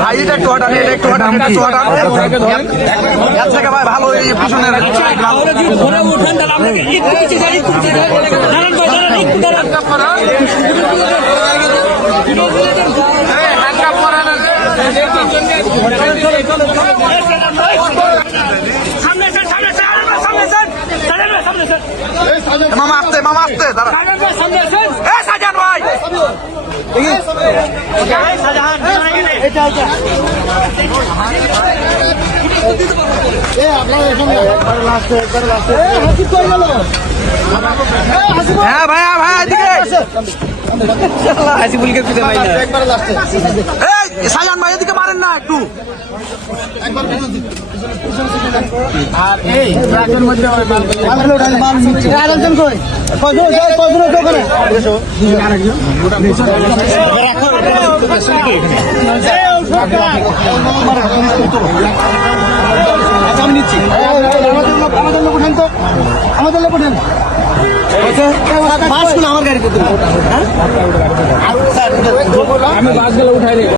ভাই এটা একটু হটান, এটা একটু হটান, একটু হটান। এর থেকে ভাই ভালো এই পিছনে মামা আসতে, মামা আসতে দাঁড়া। এ সাজান ভাই হ্যাঁ ভাইয়া ভাই এদিকে হাসিবুলকে খুঁজে পাই না। এই সাজান ভাই এদিকে মারেন না একটু। আর এই ট্রাকের মধ্যে আরেকজন কই কয়জন দোকানে আমি নিচ্ছি। আমাদের লোক উঠেন বাসগুলো আমার গাড়িতে আমি বাসগুলো উঠাই